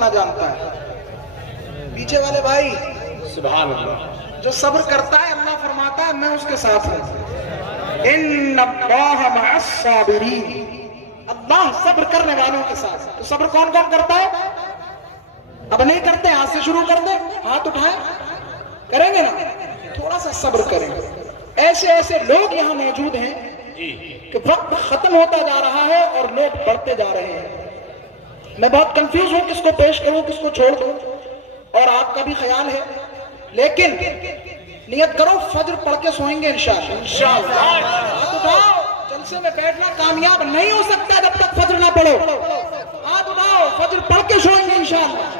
करना जानता है। पीछे वाले भाई, सुभान अल्लाह। जो सब्र करता है अल्लाह फरमाता है मैं उसके साथ हूं। इन्नल्लाह मअस-साबिरीन, अल्लाह सब्र करने वालों के साथ। तो सब्र कौन कौन करता है? अब नहीं करते, हाथ से शुरू कर दे, हाथ उठाए, करेंगे ना? थोड़ा सा सब्र करेंगे। ऐसे ऐसे लोग यहाँ मौजूद हैं कि वक्त खत्म होता जा रहा है और लोग बढ़ते जा रहे हैं। मैं बहुत कंफ्यूज हूं, किसको पेश करूं, किसको छोड़ दूं, और आपका भी ख्याल है। लेकिन नियत करो फज्र पढ़ के सोएंगे इंशाअल्लाह। हाथ उठाओ, जलसे में बैठना कामयाब नहीं हो सकता जब तक फज्र ना पढ़ो। हाथ उठाओ, फज्र पढ़ के सोएंगे इंशाअल्लाह।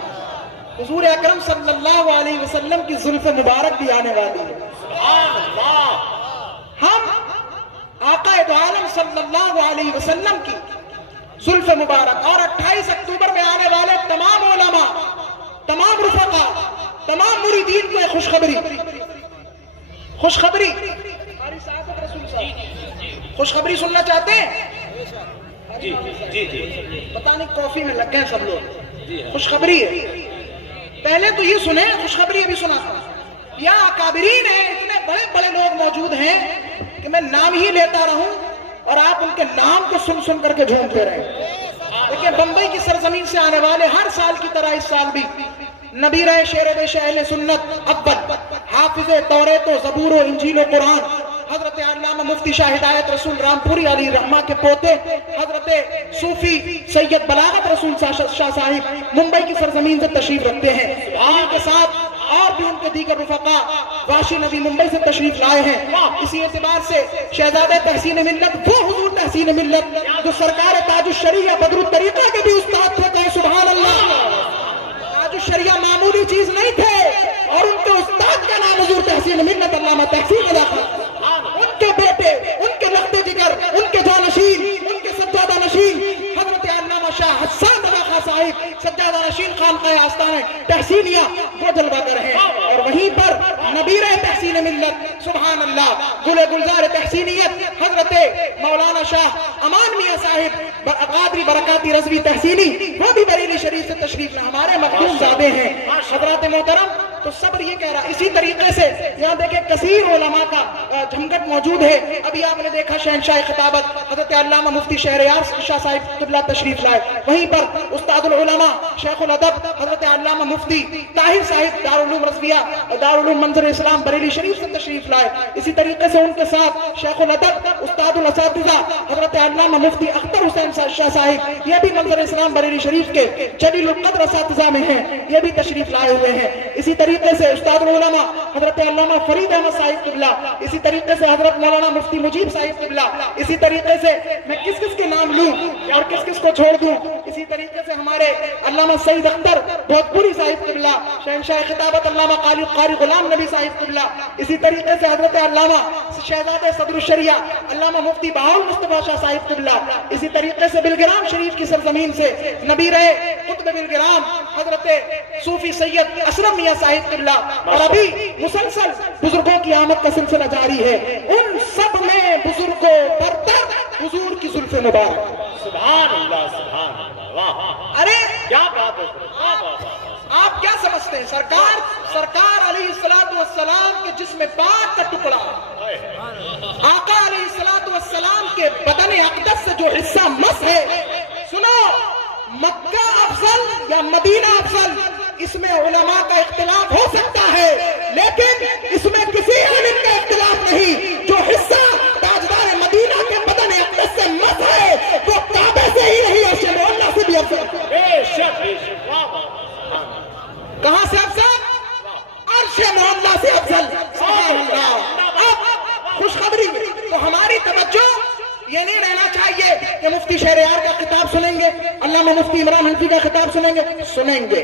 हुजूर अकरम सल्लल्लाहु अलैहि वसल्लम की जुल्फ़े मुबारक भी आने वाली है। हम आका दो आलम सल्लल्लाहु अलैहि वसल्लम की जुल्फ़े मुबारक और 28 अक्टूबर में आने वाले तमाम उलमा, तमाम रुफ़क़ा, तमाम मुरीदीन को खुशखबरी, खुशखबरी, खुशखबरी सुनना चाहते हैं? जी जी जी। पता नहीं कॉफी में लग गए सब लोग। खुशखबरी है, पहले तो ये सुने, खुशखबरी अभी सुनाता हूं। या अकाबिरीन है, इतने बड़े बड़े लोग मौजूद हैं कि मैं नाम ही लेता रहूं और आप उनके नाम को सुन सुन करके झूमते रहें। देखिए बंबई की सरजमीन से आने वाले हर साल की तरह इस साल भी नबी रहे शेर अहले सुन्नत अव्वल, हाफिज़े तौरेत व ज़बूर व इंजील व कुरान, हजरत अल्लामा मुफ्ती शाह हिदायत रसूल रामपुरी अली रहमा के पोते हजरत सूफी सैयद बलागत रसूल शाह साहिब मुंबई की सरजमीन से तशरीफ रखते हैं। उनके साथ और भी उनके दीगर रुफ़क़ा वाशी नबी मुंबई से तशरीफ लाए हैं। इसी एतबार से शहजादे तहसीन मिल्लत, वो हुजूर तहसीन मिल्लत जो सरकार ताजुश्शरिया बदरुत तरीक़ा के भी उस्ताद थे, कहे सुभान अल्लाह। ताजुश्शरिया मामूली चीज नहीं थे और उनके उस्ताद का नाम हुजूर तहसीन मिल्लत अल्लामा तहसीन अदा खान। उनके बेटे, उनके लख्ते जिगर, उनके जानशीन, उनके सज्जादा नशीन हजरत अल्लामा शाह हसन अदा खान साहिब सज्जादा नशीन खानक़ाह आस्ताना तहसीनिया वो जलवा कर हैं। और वहीं पर नबीर तहसीन मिल्लत सुभान अल्लाह गुले गुलजार तहसीनियत हजरत मौलाना शाह अमान मियां साहिब कादरी बरकाती रज़वी तहसीनी वो भी बरेली शरीफ से तशरीफ ला, हमारे मखदूम ज़ादे हैं हजरात मोहतरम। तो सब्र ये कह रहा, इसी तरीके से यहाँ देखे कसीर उलमा का झमघट मौजूद है। अभी आपने देखा शहनशाह खिताबत हजरत अल्लामा मुफ्ती शहरयार शाह साहिब क़िबला तशरीफ लाए। वहीं पर उस्तादुल उलमा शेखुल अदब हजरत अल्लामा मुफ्ती ताहिर साहिब दारुल उलूम रज़विया दारुल उलूम मंज़र इस्लाम बरेली शरीफ से तशरीफ लाए। इसी तरीके से उनके साथ शेखुल अदब उस्तादुल असातिज़ा हजरत अल्लामा मुफ्ती अख्तर हुसैन शाह साहिब ये भी मंज़र इस्लाम बरेली शरीफ के जलीलुल क़द्र असातिज़ा में हैं, ये भी तशरीफ लाए हुए हैं। इसी तरीके से उस्ताद उलमा हजरत अल्लामा फरीद अहमद साहिब क़िबला, इसी तरीके से हजरत मौलाना मुफ्ती मुजीब साहिब क़िबला, इसी तरीके से मैं किस किस के नाम लूं और किस किस को छोड़ दूं। इसी तरीके से हमारे अल्लामा सईद अख्तर भोजपुरी साहिब क़िबला, शहनशाह खिताबत अल्लामा क़ारी गुलाम नबी साहिब क़िबला, इसी तरीके से हजरत अल्लामा शहजादे सदरुश्शरिया अल्लामा मुफ्ती बहाउल मुस्तफा शाह साहिब क़िबला, इसी तरीके से बिलगिराम शरीफ की सरजमीन से नबी रहे कुतुब बिलगिराम हजरत सूफी सैयद असलम मियां साहिब क़िबला, और अभी मुसलसल बुजुर्गों की आमद का सिलसिला जारी है। उन सब में बुजुर्गों बरतर हुजूर की जुल्फ़े मुबारक। सुभान अल्लाह, सुभान अल्लाह, वाह। अरे क्या बात है, आप क्या समझते हैं? सरकार अलैहिस्सलातु वस्सलाम के जिस्म पाक का टुकड़ा, आका अलैहिस्सलातु वस्सलाम के बदन अक़दस से जो हिस्सा मस है, सुनो, मक्का अफजल या मदीना अफजल, इसमें उलमा का इख्तिलाफ हो सकता है, लेकिन इसमें किसी आलिम का इख्तिलाफ नहीं। जो हिस्सा ताजदार मदीना के बदन अक़दस से मस है वो काबे से ही नहीं, अर्श मौला से भी अफजल। कहां से अफजल? अर्श मौला से अफजल। अब खुशखबरी, तो हमारी तवज्जो ये नहीं रहना चाहिए कि मुफ्ती शहरयार का खिताब सुनेंगे, अल्लामा मुफ्ती इमरान हनफी का खिताब सुनेंगे,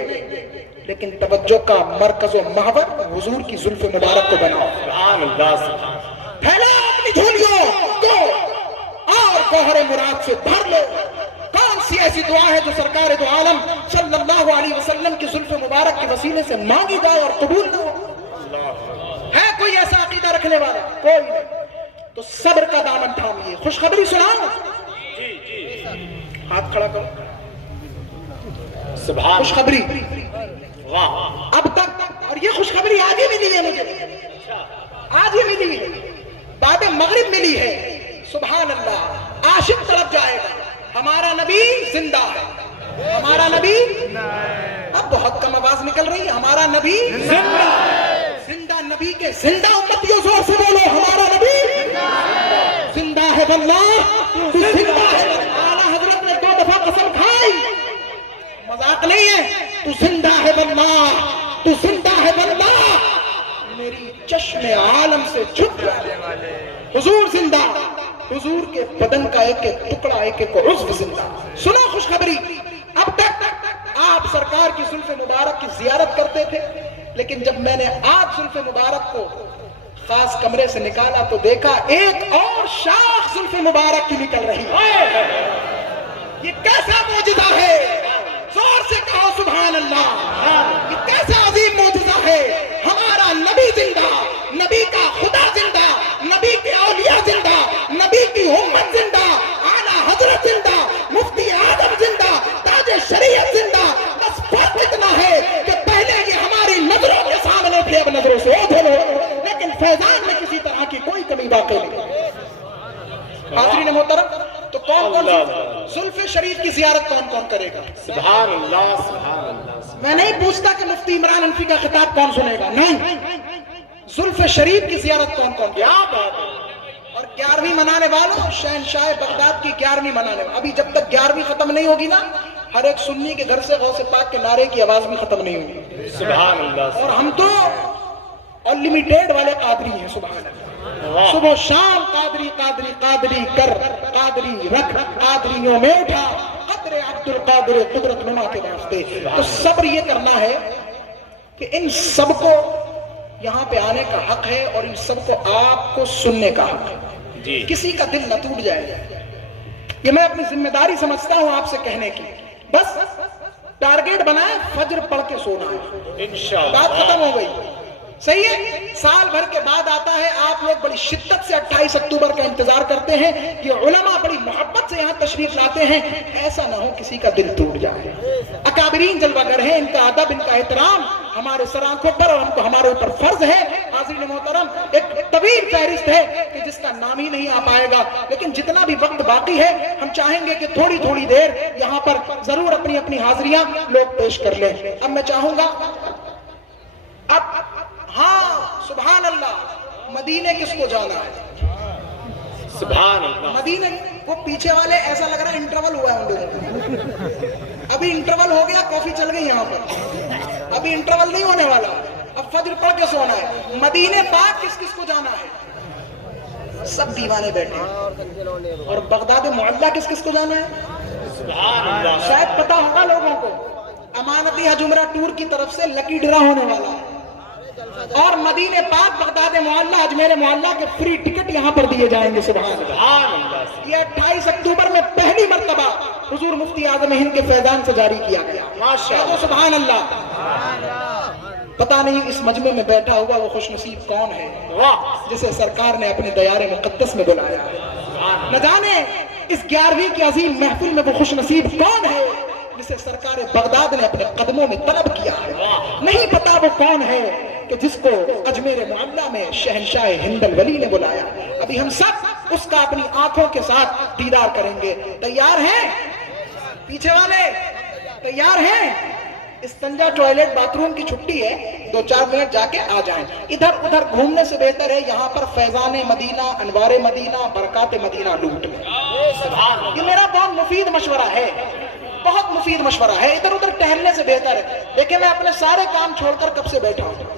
लेकिन तवज्जो का मरकज व महवर हुजूर की जुल्फ़े मुबारक को बनाओ। फैलाओ अपनी झोलियों को और गौहर मुराद से भर लो। कौन सी ऐसी दुआ है जो सरकार दो आलम सल्लल्लाहु अलैहि वसल्लम की जुल्फ़े मुबारक के वसीले से मांगी जाए और कबूल न हो? है कोई ऐसा अकीदा रखने वाला? कोई नहीं। तो सब्र का दामन थामिए। खुशखबरी सुनाओ, हाथ खड़ा करो। सुभान खुशखबरी वाह अब तक, और ये खुशखबरी आज ही मिली है मुझे, आज ही मिली है, बाद मगरिब मिली है। सुभान अल्लाह, आशिक तड़प जाएगा, हमारा नबी जिंदा है, हमारा नबी, अब बहुत कम आवाज निकल रही है, हमारा नबी जिंदा है, जिंदा नबी के जिंदा उम्मतियों जोर से बोलो, हमारा नबी जिंदा है वल्लाह, तू जिंदा है। आला हजरत ने 2 दफा कसम खाई, मजाक नहीं है, तू जिंदा है वल्लाह, तू जिंदा है वल्लाह, मेरी चश्मे आलम से झुक जाने वाले हुजूर जिंदा, हुजूर के बदन का एक एक टुकड़ा, एक एक उज़्व जिंदा। सुनो खुशखबरी, अब तक आप सरकार की जुल्फ़े मुबारक की जियारत करते थे, लेकिन जब मैंने आज जुल्फ़े मुबारक को खास कमरे से निकाला तो देखा एक और शाख जुल्फ़े मुबारक की निकल रही है। ये कैसा मौजूदा है, जोर से कहो सुभान अल्लाह, ये कैसा अजीम मौजूदा है। हमारा नबी जिंदा, नबी का खुदा जिंदा, नबी के औलिया जिंदा, नबी की उम्मत जिंदा, आला हजरत जिंदा, मुफ्ती आजम जिंदा, ताज शरीयत जिंदा। बस फर्क इतना है कि पहले ये हमारी नजरों के सामने थे, अब नजरों से ओझल हो, लेकिन फैजान में किसी तरह की कोई कमी वाकई नहीं। हाज़रीन मोहतरम, तो कौन कौन जुल्फ़े शरीफ की जियारत कौन कौन करेगा? सुभान अल्लाह सुभान अल्लाह। मैं नहीं पूछता कि मुफ्ती इमरान हनफी का खिताब कौन सुनेगा, नहीं, जुल्फ़े शरीफ की जियारत कौन कौन? क्या बात है। और 11वीं मनाने वालों, शहनशाह बगदाद की 11वीं मनाने, अभी जब तक 11वीं खत्म नहीं होगी ना, हर एक सुन्नी के घर से गौसे पाक के नारे की आवाज भी खत्म नहीं होगी। सुभान अल्लाह। और हम तो अनलिमिटेड वाले कादरी हैं, सुभान अल्लाह, सुबह शाम कादरी कादरी कादरी कर, कादरी रख, कादरियों में उठा, कदरे अब्दुल कादिर कुदरत नुमा के वास्ते। तो सब्र ये करना है कि इन सबको यहाँ पे आने का हक है और इन सबको आपको सुनने का हक है जी। किसी का दिल न टूट जाए, ये मैं अपनी जिम्मेदारी समझता हूँ आपसे कहने की। बस टारगेट बनाए, फज्र पढ़ के सोना है, इंशाअल्लाह। बात खत्म हो गई। सही है, साल भर के बाद आता है, आप लोग बड़ी शिद्दत से 28 अक्टूबर का इंतजार करते हैं, ये उलमा बड़ी मोहब्बत से यहाँ तशरीफ लाते हैं, ऐसा ना हो किसी का दिल टूट जाए। अकाबरीन जलवागर हैं, इनका अदब, इनका एहतराम हमारे सर आंखों पर और हमको हमारे ऊपर फर्ज है। हाज़रीन मोहतरम, एक तवील फहरिस्त है कि जिसका नाम ही नहीं आ पाएगा, लेकिन जितना भी वक्त बाकी है हम चाहेंगे कि थोड़ी थोड़ी देर यहाँ पर जरूर अपनी अपनी हाजिरियां लोग पेश कर लें। अब मैं चाहूंगा, अब हाँ सुभान अल्लाह, मदीने किसको जाना है? सुभान अल्लाह। मदीने, वो पीछे वाले ऐसा लग रहा है इंटरवल हुआ है उन लोगों को, अभी इंटरवल हो गया, कॉफी चल गई यहाँ पर, अभी इंटरवल नहीं होने वाला, अब फज्र पढ़ के सोना है। मदीने पाक किस किस को जाना है? सब दीवाने बैठे हैं। और बगदाद मुअल्ला किस किस को जाना है? सुभान अल्लाह। शायद पता होगा लोगों को, अमानती हज उमरा टूर की तरफ से लकी ड्रा होने वाला है, और मदीने पाक, बगदाद मुअल्ला, अजमेर मुअल्ला के फ्री टिकट यहाँ पर दिए जाएंगे। सुभान अल्लाह। ये 28 अक्टूबर में पहली मर्तबा हुजूर मुफ्ती आज़म हिंद के फैजान से जारी किया गया। माशाअल्लाह, सुभान अल्लाह। पता नहीं इस मजमे में बैठा हुआ वो खुशनसीब कौन है जिसे सरकार ने अपने दयारे मुक़द्दस में बुलाया है। न जाने इस 11वीं की अजीम महफिल में वो खुशनसीब कौन है जिसे सरकार बगदाद ने अपने कदमों में तलब किया है। नहीं पता वो कौन है कि जिसको अजमेर मुअल्ला में शहनशाह हिंदल वली ने बुलाया। अभी हम सब उसका अपनी आंखों के साथ दीदार करेंगे। तैयार हैं? पीछे वाले तैयार हैं? इस्तंजा टॉयलेट बाथरूम की छुट्टी है, 2-4 मिनट जाके आ जाएं। इधर उधर घूमने से बेहतर है यहाँ पर फैजान मदीना, अनवार मदीना, बरकात मदीना लूट लें। ये मेरा बहुत मुफीद मशवरा है, बहुत मुफीद मशवरा है। इधर उधर टहलने से बेहतर है। देखिए, मैं अपने सारे काम छोड़कर कब से बैठा हूँ।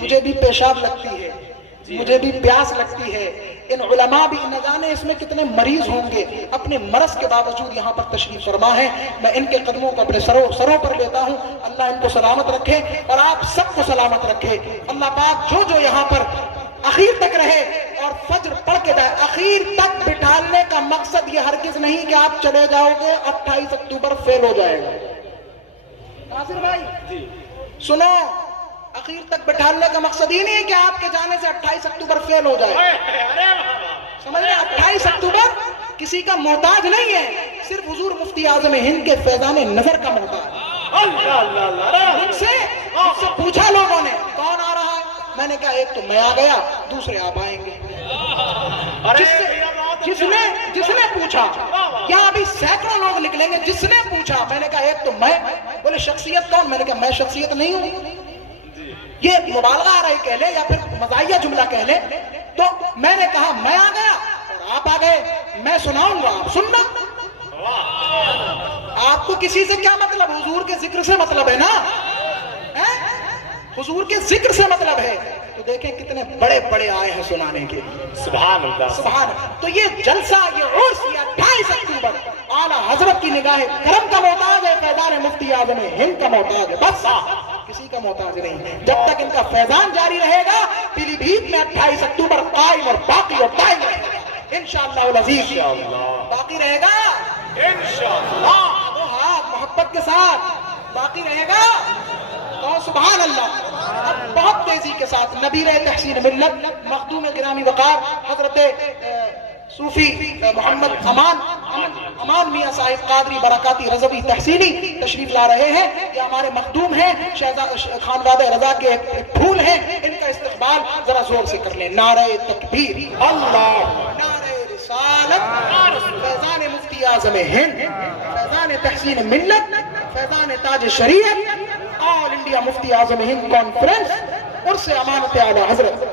मुझे भी पेशाब लगती है, मुझे भी प्यास लगती है। इन उलमा भी न जाने इसमें कितने मरीज होंगे, अपने मरज के बावजूद यहाँ पर तशरीफ फरमा है। मैं इनके कदमों को अपने सरों पर लेता हूँ। अल्लाह इनको सलामत रखे और आप सबको सलामत रखे। अल्लाह पाक जो जो यहाँ पर आखिर तक रहे और फज्र पढ़ के जाए। आखिर तक बिठाने का मकसद ये हरगिज नहीं कि आप चले जाओगे 28 अक्टूबर फेल हो जाएगा। नासिर भाई सुनो, आखिर तक बिठाने का मकसद ही नहीं है कि आपके जाने से 28 अक्टूबर फेल हो जाए। समझ रहे? 28 अक्टूबर کسی کا محتاج نہیں ہے، صرف حضور مفتی اعظم ہند کے فیضان نظر کا محتاج۔ اللہ اللہ اللہ مجھ سے پوچھا لوگوں نے کون آ رہا ہے، میں نے کہا ایک تو میں آ گیا، دوسرے آپ آئیں گے۔ جس نے پوچھا، یہاں ابھی سینکڑوں لوگ نکلیں گے، جس نے پوچھا، میں نے کہا ایک تو میں، بولے شخصیت کون، میں نے کہا میں شخصیت نہیں ہوں، یہ مبالغہ آ رہی کہہ لے یا پھر مزاحیہ جملہ کہہ لے، تو میں نے کہا میں آ گیا اور آپ آ گئے، میں سناؤں گا آپ سننا۔ آپ کو کسی سے کیا مطلب، حضور کے ذکر سے مطلب ہے نا، حضور کے ذکر سے مطلب ہے، تو دیکھیں کتنے بڑے بڑے آئے ہیں سنانے کے لیے۔ سبحان اللہ سبحان اللہ۔ تو یہ جلسہ، یہ عرس، یہ 28 اکتوبر اعلیٰ حضرت کی نگاہ کرم کا محتاج ہے، فیضان مفتی اعظم ہند کا محتاج ہے، بس کسی کا محتاج نہیں۔ جب تک ان کا فیضان جاری رہے گا، پیلی بھیت میں 28 اکتوبر قائم اور باقی اور دائم رہے گا انشاءاللہ العزیز، باقی رہے گا انشاءاللہ، وہ ہاتھ محبت کے ساتھ باقی رہے گا۔ تو سبحان اللہ۔ اب بہت تیزی کے ساتھ نبیر تحسین ملت، مخدوم گرامی وقار حضرت صوفی محمد امان میاں صاحب قادری برکاتی رضوی تحسینی تشریف لا رہے ہیں، یہ ہمارے مخدوم ہیں، خانوادہ رضا کے ایک پھول ہیں، ان کا استقبال ذرا زور سے کر لیں۔ نعرہ تکبیر، اللہ، نعرہ رسالت، فیضان مفتی اعظم ہند، فیضان تحسین ملت، فیضان تاج شریعت، آل انڈیا مفتی اعظم ہند کانفرنس، عرس امانت اعلیٰ حضرت